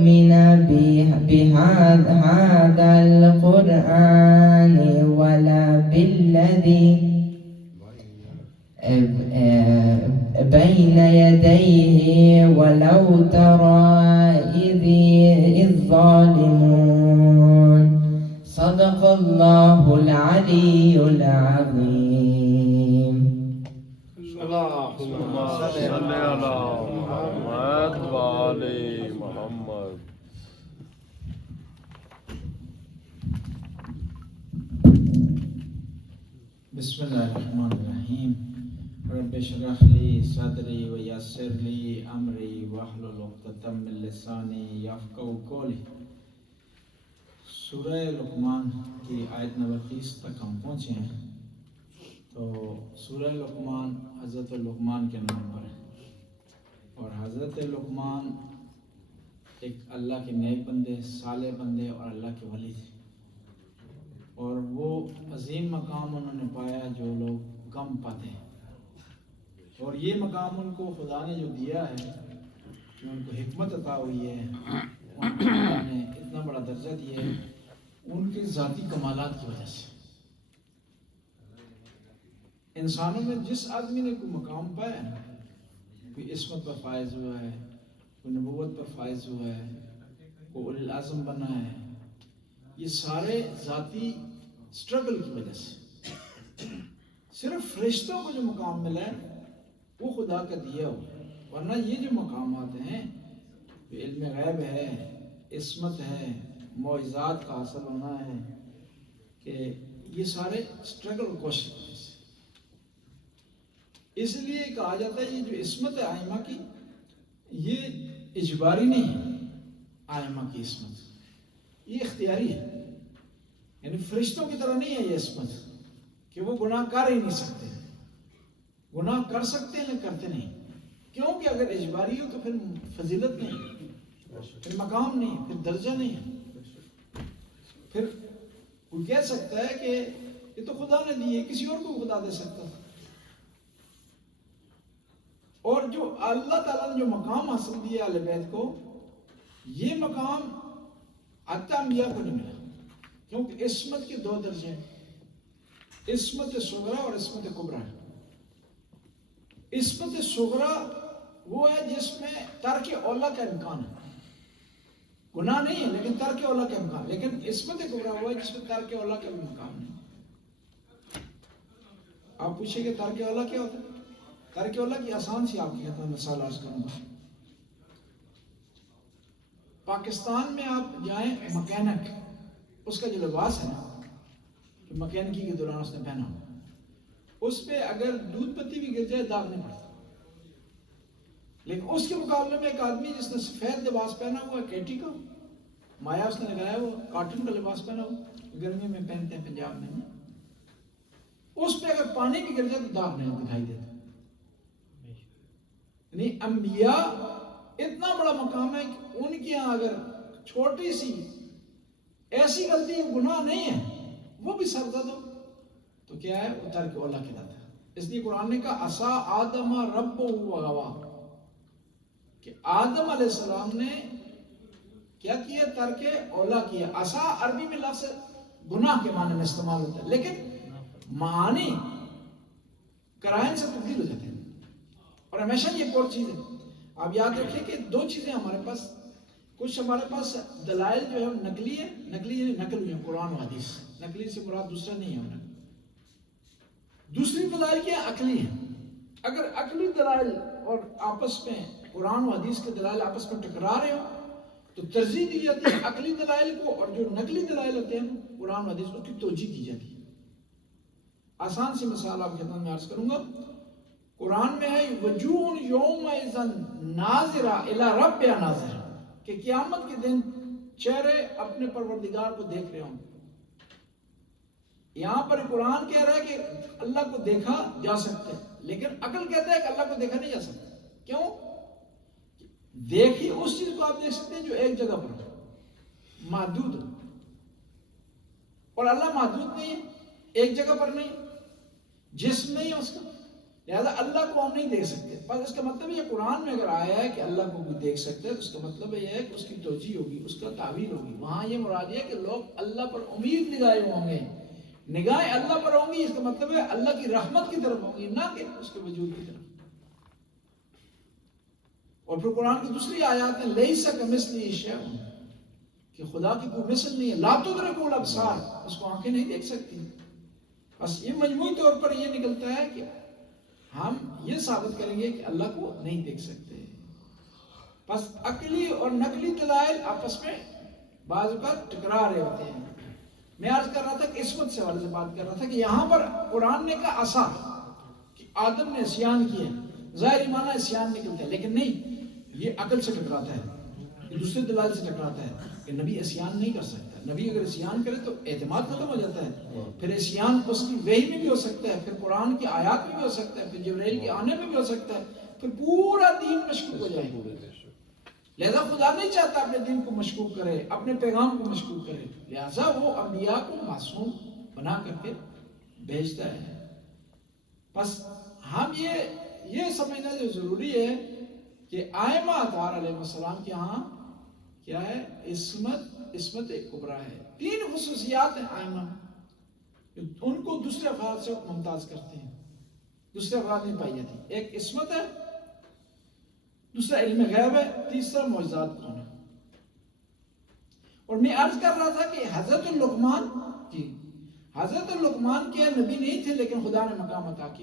يؤمن بهذا القرآن ولا بالذي بين يديه ولو ترى إذ الظالمون صدق الله العلي العظيم. اللهم صل على محمد وآل محمد. بسم اللہ الرحمن الرحیم. رب اشرح لی صدری ویسر لی امری واحلل عقدۃ من لسانی یفقہوا قولی. سورہ لقمان کی آیت نمبر 30 تک ہم پہنچے ہیں. تو سورہ لقمان حضرت لقمان کے نام پر ہے، اور حضرت لقمان ایک اللہ کے نیک بندے، صالح بندے اور اللہ کے ولی تھے، اور وہ عظیم مقام انہوں نے پایا جو لوگ کم پاتے ہیں. اور یہ مقام ان کو خدا نے جو دیا ہے، جو ان کو حکمت عطا ہوئی ہے، ان کو خدا نے اتنا بڑا درجہ دیا ہے ان کے ذاتی کمالات کی وجہ سے. انسانوں میں جس آدمی نے کوئی مقام پایا ہے، کوئی عصمت پر فائز ہوا ہے، کوئی نبوت پر فائز ہوا ہے، کوئی اولی العزم بنا ہے، یہ سارے ذاتی سٹرگل کی وجہ سے. صرف فرشتوں کو جو مقام ملا ہے وہ خدا کا دیا ہوا ہے، ورنہ یہ جو مقامات ہیں، علم غیب ہے، عصمت ہے، معجزات کا حاصل ہونا ہے، کہ یہ سارے سٹرگل اور کوشش کی وجہ سے. اس لیے کہا جاتا ہے یہ جو عصمت ہے آئمہ کی، یہ اجباری نہیں ہے. آئمہ کی عصمت یہ اختیاری ہے، یعنی فرشتوں کی طرح نہیں ہے یہ عصمت کہ وہ گناہ کر ہی نہیں سکتے. گناہ کر سکتے ہیں لیکن کرتے نہیں. کیونکہ اگر اجباری ہو تو پھر فضیلت نہیں، پھر مقام نہیں، پھر درجہ نہیں ہے. پھر کوئی کہہ سکتا ہے کہ یہ تو خدا نے دی ہے، کسی اور کو خدا دے سکتا تھا. اور جو اللہ تعالیٰ نے جو مقام حاصل دیا اہل بیت کو، یہ مقام حتی انبیاء کو نہیں ملا. کیونکہ عصمت کے دو درجے ہیں، عصمت صغرا اور عصمت کبریٰ. عصمت صغرا وہ ہے جس میں ترک اولا کا امکان ہے، گناہ نہیں ہے لیکن ترک اولا کا امکان. لیکن عصمت کبریٰ وہ ہے جس میں ترک اولا کا امکان نہیں. آپ پوچھیں کہ ترک اولا کیا ہوتا ہے؟ ترک اولا کی آسان سی آپ کی مثال عرض کروں گا. پاکستان میں آپ جائیں، مکینک اس کا جو لباس ہے نا، جو مکینکی کے دوران اس نے پہنا ہوا، اس پہ اگر دودھ پتی بھی گر جائے داغ نہیں پڑتا. لیکن اس کے مقابلے میں ایک آدمی جس نے سفید لباس پہنا ہوا ہے، کیٹی کا مایا اس نے لگایا ہوا، کاٹن کا لباس پہنا ہوا، گرمی میں پہنتے ہیں پنجاب میں، اس پہ اگر پانی بھی گر جائے تو داغ نہیں دکھائی دیتا. یعنی انبیاء اتنا بڑا مقام ہے کہ ان کے یہاں اگر چھوٹی سی ایسی غلطی گناہ نہیں ہے وہ بھی سرزد ہو تو کیا ہے، وہ ترک اولا کہلاتا ہے. اس لیے قرآن نے کہا عصا آدم ربہ وغوا، کہ آدم علیہ السلام نے کیا کیا، ترک اولا کیا. عصا عربی میں لفظ گناہ کے معنی میں استعمال ہوتا ہے، لیکن معانی قرائن سے تبدیل ہو جاتے ہیں. اور ہمیشہ یہ ایک اور چیز ہے، آپ یاد رکھیں کہ دو چیزیں ہمارے پاس، کچھ ہمارے پاس دلائل جو ہے نقلی ہے، نقلی یعنی نقل ہوئی ہے قرآن و حدیث. نقلی سے مراد دوسرا نہیں ہے. دوسری دلائل کیا ہے؟ عقلی ہے. اگر عقلی دلائل اور آپس میں قرآن و حدیث کے دلائل آپس میں ٹکرا رہے ہو تو ترجیح دی جاتی ہے عقلی دلائل کو، اور جو نقلی دلائل ہوتے ہیں قرآن و حدیث کو، کی توجیہ کی جاتی ہے. آسان سی مثال آپ کے خدمت میں عرض کروں گا. قرآن میں ہے وجوہ یومئذ ناظرہ الی ربہا ناظرہ، کہ قیامت کے دن چہرے اپنے پروردگار کو دیکھ رہے ہوں. یہاں پر قرآن کہہ رہا ہے کہ اللہ کو دیکھا جا سکتا ہے، لیکن عقل کہتا ہے کہ اللہ کو دیکھا نہیں جا سکتا. کیوں؟ دیکھی اس چیز کو آپ دیکھ سکتے ہیں جو ایک جگہ پر محدود ہو، اور اللہ محدود نہیں ہے، ایک جگہ پر نہیں، جسم نہیں ہے اس کا. لہذا اللہ کو ہم نہیں دیکھ سکتے. بس اس کا مطلب یہ قرآن میں اگر آیا ہے کہ اللہ کو کوئی دیکھ سکتے ہے تو اس کا مطلب یہ ہے کہ اس کی توجیہ ہوگی, اس کا تعویل ہوگی. وہاں یہ مراد ہے کہ لوگ اللہ پر امید لگائے ہوں گے, نگاہیں اللہ پر ہوں گی, اس کا مطلب ہے اللہ کی رحمت کی طرف ہوں گی, نہ کہ اس کے وجود کی طرف. اور پھر قرآن کی دوسری آیات میں لیس کمثلہ شیء, کہ خدا کی کوئی مثل نہیں ہے. لا تدرکہ الابصار, اس کو آنکھیں نہیں دیکھ سکتی. بس یہ مجموعی طور پر یہ نکلتا ہے کہ ہم یہ ثابت کریں گے کہ اللہ کو نہیں دیکھ سکتے. بس عقلی اور نقلی دلائل آپس میں بعض اوقات ٹکرا رہے ہوتے ہیں. میں عرض کر رہا تھا کہ عصمت سے والے سے بات کر رہا تھا کہ یہاں پر قرآن نے کہا عصا, کہ آدم نے عصیان کیا, ظاہری معنی عصیان نکلتا ہے, لیکن نہیں, یہ عقل سے ٹکراتا ہے, یہ دوسرے دلائل سے ٹکراتا ہے کہ نبی عصیان نہیں کر سکتا. نبی اگر عصیان کرے تو اعتماد ختم ہو جاتا ہے. پھر عصیان اس کی وحی میں بھی ہو سکتا ہے, پھر قرآن کی آیات میں بھی ہو سکتا ہے, پھر جبرائیل کے آنے میں بھی ہو سکتا ہے, پھر پورا دین مشکوک ہو جائے گا. لہذا خدا نہیں چاہتا اپنے دین کو مشکوک کرے, اپنے پیغام کو مشکوک کرے, لہذا وہ انبیاء کو معصوم بنا کر کے بھیجتا ہے. بس ہم یہ سمجھنا جو ضروری ہے کہ ائمہ اطہار علیہ السلام کے ہاں کیا ہے, عصمت کبریٰ ہے. 3 خصوصیات ہیں ائمہ, ان کو دوسرے افراد سے ممتاز کرتے ہیں, دوسرے افراد نہیں پائی جاتی. ایک عصمت ہے, دوسرا علم غیب ہے, تیسرا معجزات کون ہے. اور میں عرض کر رہا تھا کہ حضرت لقمان کیا نبی نہیں تھے, لیکن خدا نے مقام عطا کیا.